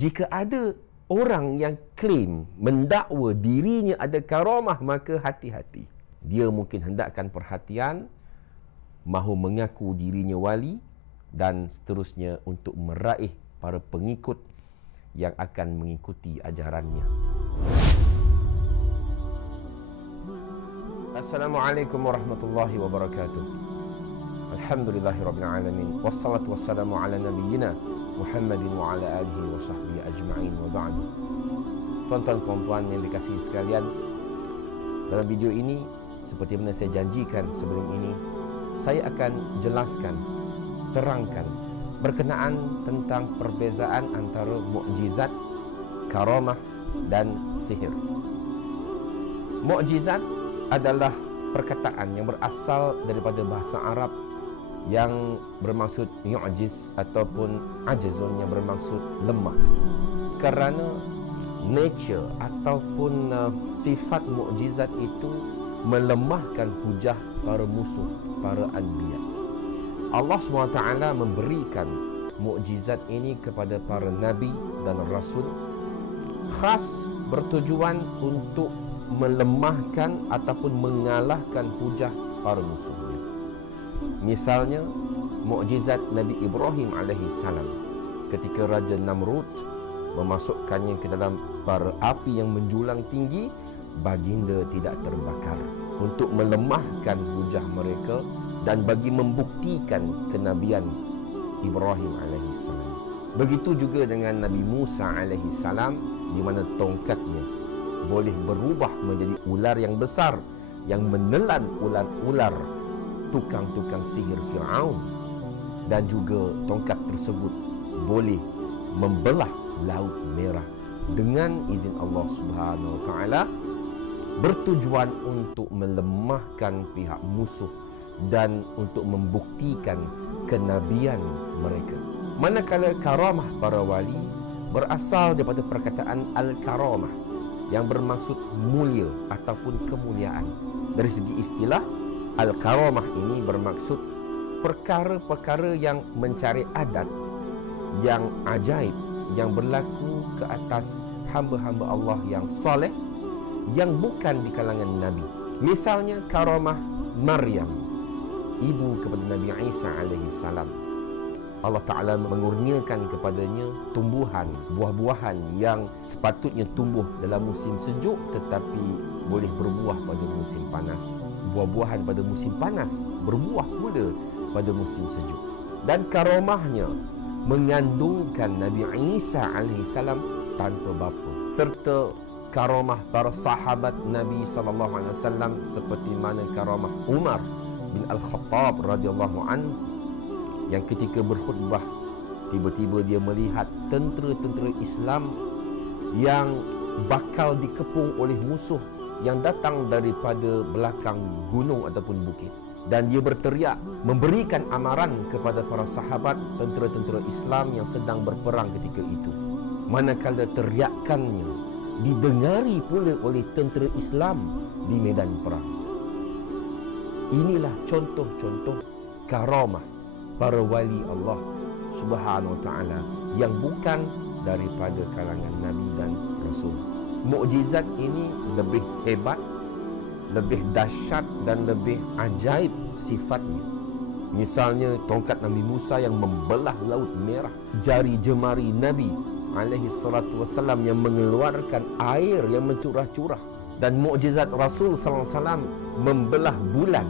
Jika ada orang yang klaim, mendakwa dirinya ada karamah, maka hati-hati. Dia mungkin hendakkan perhatian, mahu mengaku dirinya wali dan seterusnya untuk meraih para pengikut yang akan mengikuti ajarannya. Assalamualaikum warahmatullahi wabarakatuh. Alhamdulillahirabbil alamin. Wassalatu wassalamu ala nabiyyina Muhammadin wa ala alihi wa sahbihi ajma'in wa ba'du. Tuan-tuan puan-puan yang dikasihi sekalian, dalam video ini seperti mana saya janjikan sebelum ini, saya akan jelaskan, terangkan berkenaan tentang perbezaan antara mukjizat, karamah dan sihir. Mukjizat adalah perkataan yang berasal daripada bahasa Arab yang bermaksud yu'jiz ataupun ajzun yang bermaksud lemah. Kerana nature ataupun sifat mukjizat itu melemahkan hujah para musuh, para anbiya. Allah SWT memberikan mukjizat ini kepada para nabi dan rasul, khas bertujuan untuk melemahkan ataupun mengalahkan hujah para musuhnya. Misalnya mukjizat Nabi Ibrahim alaihissalam ketika Raja Namrud memasukkannya ke dalam bara api yang menjulang tinggi, baginda tidak terbakar, untuk melemahkan hujah mereka dan bagi membuktikan kenabian Ibrahim alaihissalam. Begitu juga dengan Nabi Musa alaihissalam, di mana tongkatnya boleh berubah menjadi ular yang besar yang menelan ular-ular tukang-tukang sihir Fir'aun, dan juga tongkat tersebut boleh membelah Laut Merah dengan izin Allah Subhanahu Wa Taala, bertujuan untuk melemahkan pihak musuh dan untuk membuktikan kenabian mereka. Manakala karamah para wali berasal daripada perkataan al-karamah yang bermaksud mulia ataupun kemuliaan. Dari segi istilah, al-karamah ini bermaksud perkara-perkara yang mencari adat, yang ajaib, yang berlaku ke atas hamba-hamba Allah yang soleh, yang bukan di kalangan Nabi. Misalnya karamah Maryam, ibu kepada Nabi Isa alaihissalam. Allah Ta'ala mengurniakan kepadanya tumbuhan, buah-buahan yang sepatutnya tumbuh dalam musim sejuk tetapi boleh berbuah pada musim panas. Buah-buahan pada musim panas berbuah pula pada musim sejuk. Dan karamahnya mengandungkan Nabi Isa alaihissalam tanpa bapa, serta karamah para sahabat Nabi SAW seperti mana karamah Umar bin Al-Khattab radhiyallahu anhu, yang ketika berkhutbah tiba-tiba dia melihat tentera-tentera Islam yang bakal dikepung oleh musuh yang datang daripada belakang gunung ataupun bukit, dan dia berteriak memberikan amaran kepada para sahabat tentera-tentera Islam yang sedang berperang ketika itu. Manakala teriakannya didengari pula oleh tentera Islam di medan perang. Inilah contoh-contoh karamah para wali Allah Subhanahu Wa Taala yang bukan daripada kalangan Nabi dan Rasul. Mukjizat ini lebih hebat, lebih dahsyat dan lebih ajaib sifatnya. Misalnya tongkat Nabi Musa yang membelah Laut Merah, jari jemari Nabi alaihi salatu wassalam yang mengeluarkan air yang mencurah-curah, dan mukjizat Rasul sallallahu alaihi wasallam membelah bulan,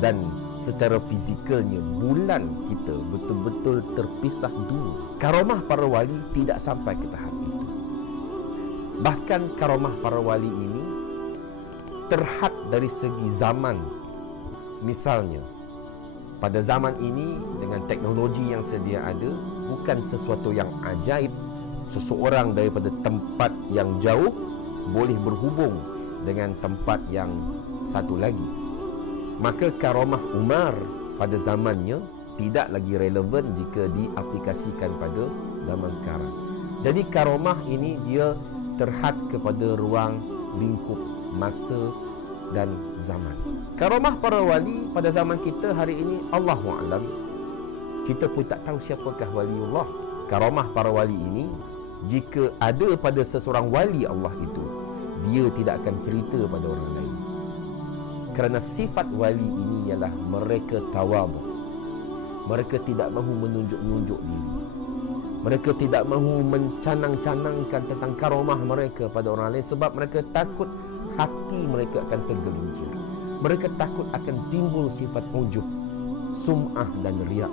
dan secara fizikalnya bulan kita betul-betul terpisah dulu. Karamah para wali tidak sampai ke tahap itu. Bahkan karamah para wali ini terhad dari segi zaman. Misalnya pada zaman ini dengan teknologi yang sedia ada, bukan sesuatu yang ajaib seseorang daripada tempat yang jauh boleh berhubung dengan tempat yang satu lagi. Maka karamah Umar pada zamannya tidak lagi relevan jika diaplikasikan pada zaman sekarang. Jadi karamah ini dia terhad kepada ruang lingkup masa dan zaman. Karamah para wali pada zaman kita hari ini, Allahu a'lam, kita pun tak tahu siapakah waliullah. Karamah para wali ini jika ada pada seseorang wali Allah itu, dia tidak akan cerita pada orang lain. Kerana sifat wali ini ialah mereka tawadhu. Mereka tidak mahu menunjuk-nunjuk diri. Mereka tidak mahu mencanang-canangkan tentang karomah mereka pada orang lain sebab mereka takut hati mereka akan tergelincir. Mereka takut akan timbul sifat ujub, sum'ah dan riak.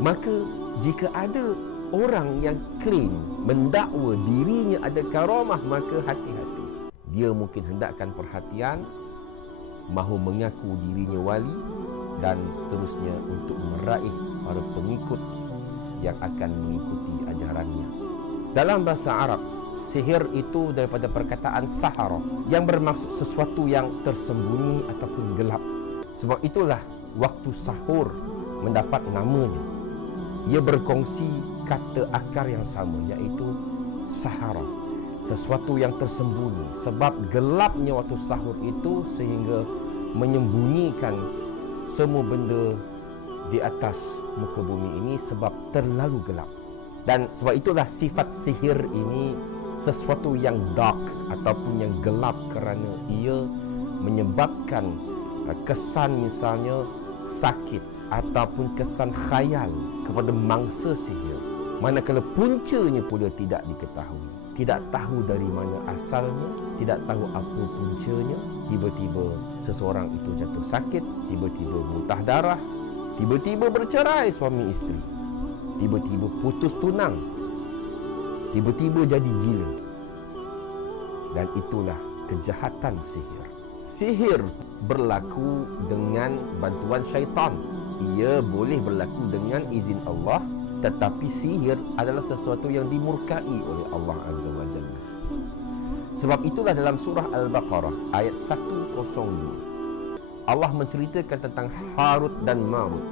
Maka jika ada orang yang klaim mendakwa dirinya ada karamah, maka hati-hati. Dia mungkin hendakkan perhatian, mahu mengaku dirinya wali dan seterusnya untuk meraih para pengikut yang akan mengikuti ajarannya. Dalam bahasa Arab, sihir itu daripada perkataan sahara yang bermaksud sesuatu yang tersembunyi ataupun gelap. Sebab itulah waktu sahur mendapat namanya. Ia berkongsi kata akar yang sama, iaitu sahara, sesuatu yang tersembunyi. Sebab gelapnya waktu sahur itu sehingga menyembunyikan semua benda di atas muka bumi ini sebab terlalu gelap. Dan sebab itulah sifat sihir ini sesuatu yang dark ataupun yang gelap kerana ia menyebabkan kesan misalnya sakit ataupun kesan khayal kepada mangsa sihir. Manakala puncanya pula tidak diketahui. Tidak tahu dari mana asalnya, tidak tahu apa puncanya. Tiba-tiba seseorang itu jatuh sakit, tiba-tiba muntah darah, tiba-tiba bercerai suami isteri, tiba-tiba putus tunang, tiba-tiba jadi gila. Dan itulah kejahatan sihir. Sihir berlaku dengan bantuan syaitan. Ia boleh berlaku dengan izin Allah, tetapi sihir adalah sesuatu yang dimurkai oleh Allah Azza wa Jalla. Sebab itulah dalam surah Al-Baqarah ayat 102 Allah menceritakan tentang Harut dan Marut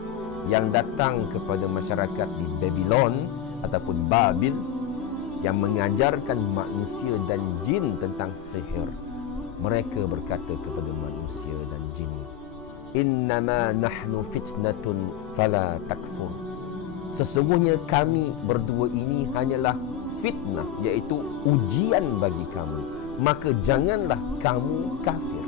yang datang kepada masyarakat di Babylon ataupun Babil, yang mengajarkan manusia dan jin tentang sihir. Mereka berkata kepada manusia dan jin, "Innama nahnu fitnatun fala takfur." Sesungguhnya kami berdua ini hanyalah fitnah, iaitu ujian bagi kamu, maka janganlah kamu kafir.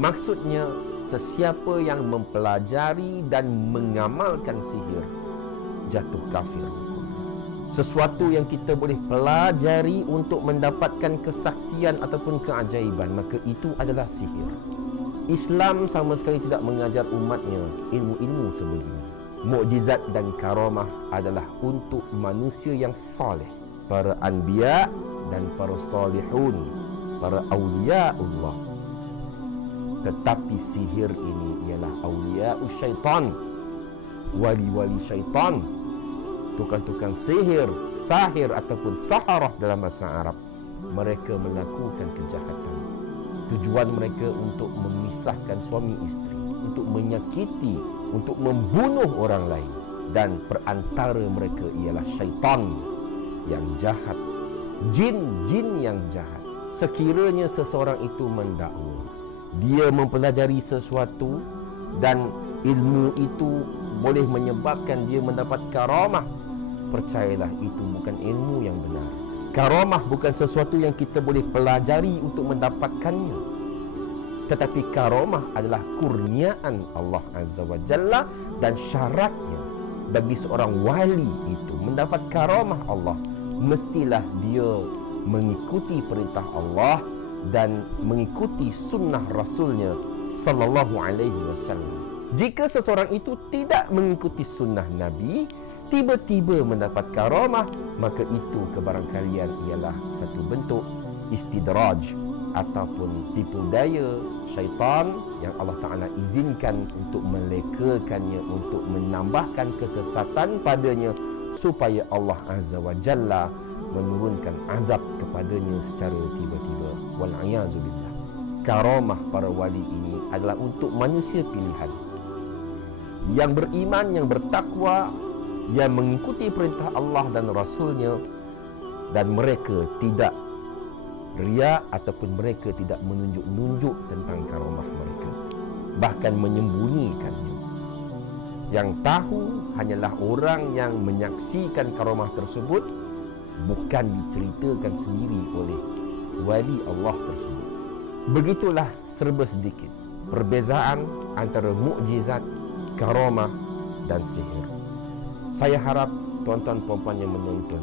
Maksudnya, sesiapa yang mempelajari dan mengamalkan sihir jatuh kafir hukumnya. Sesuatu yang kita boleh pelajari untuk mendapatkan kesaktian ataupun keajaiban, maka itu adalah sihir. Islam sama sekali tidak mengajar umatnya ilmu-ilmu sebegini. Mukjizat dan karamah adalah untuk manusia yang soleh, para anbiya dan para salihun, para awliya Allah. Tetapi sihir ini ialah awliya syaitan, wali-wali syaitan, tukang-tukang sihir, sahir ataupun saharah dalam bahasa Arab. Mereka melakukan kejahatan. Tujuan mereka untuk memisahkan suami isteri, untuk menyakiti, untuk membunuh orang lain, dan perantara mereka ialah syaitan yang jahat, jin-jin yang jahat. Sekiranya seseorang itu mendakwa dia mempelajari sesuatu dan ilmu itu boleh menyebabkan dia mendapat karamah, percayalah itu bukan ilmu yang benar. Karamah bukan sesuatu yang kita boleh pelajari untuk mendapatkannya, tetapi karamah adalah kurniaan Allah Azza wa Jalla, dan syaratnya bagi seorang wali itu mendapat karamah Allah, mestilah dia mengikuti perintah Allah dan mengikuti sunnah Rasulnya sallallahu alaihi wasallam. Jika seseorang itu tidak mengikuti sunnah Nabi, tiba-tiba mendapat karamah, maka itu kebarangkalian ialah satu bentuk istidraj ataupun tipu daya syaitan yang Allah Ta'ala izinkan untuk melekakannya, untuk menambahkan kesesatan padanya, supaya Allah Azza wa Jalla menurunkan azab kepadanya secara tiba-tiba. Wal'ayazubillah. Karamah para wali ini adalah untuk manusia pilihan yang beriman, yang bertakwa, yang mengikuti perintah Allah dan Rasulnya, dan mereka tidak riya ataupun mereka tidak menunjuk-nunjuk tentang karamah mereka, bahkan menyembunyikannya. Yang tahu hanyalah orang yang menyaksikan karamah tersebut bukan diceritakan sendiri oleh wali Allah tersebut. Begitulah serba sedikit perbezaan antara mukjizat, karamah dan sihir. Saya harap tuan-tuan puan-puan yang menonton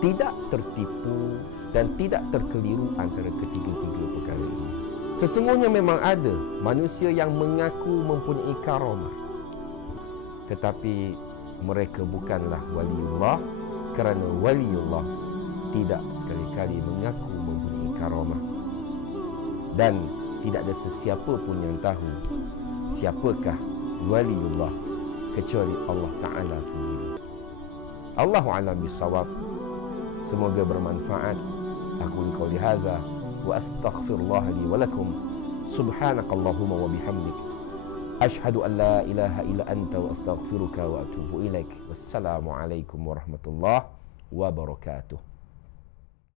tidak tertipu dan tidak terkeliru antara ketiga-tiga perkara ini. Sesungguhnya memang ada manusia yang mengaku mempunyai karamah, tetapi mereka bukanlah waliullah, kerana waliullah tidak sekali-kali mengaku mempunyai karamah. Dan tidak ada sesiapa pun yang tahu siapakah waliullah kecuali Allah Ta'ala sendiri. Allahu a'lam bissawab. Semoga bermanfaat. Aku qouli hadza wa astaghfirullah li wa lakum. Subhanakallahumma wa bihamdik. Ashhadu an la ilaha illa anta wa astaghfiruka wa atubu ilaik. Wassalamu alaikum warahmatullahi wabarakatuh.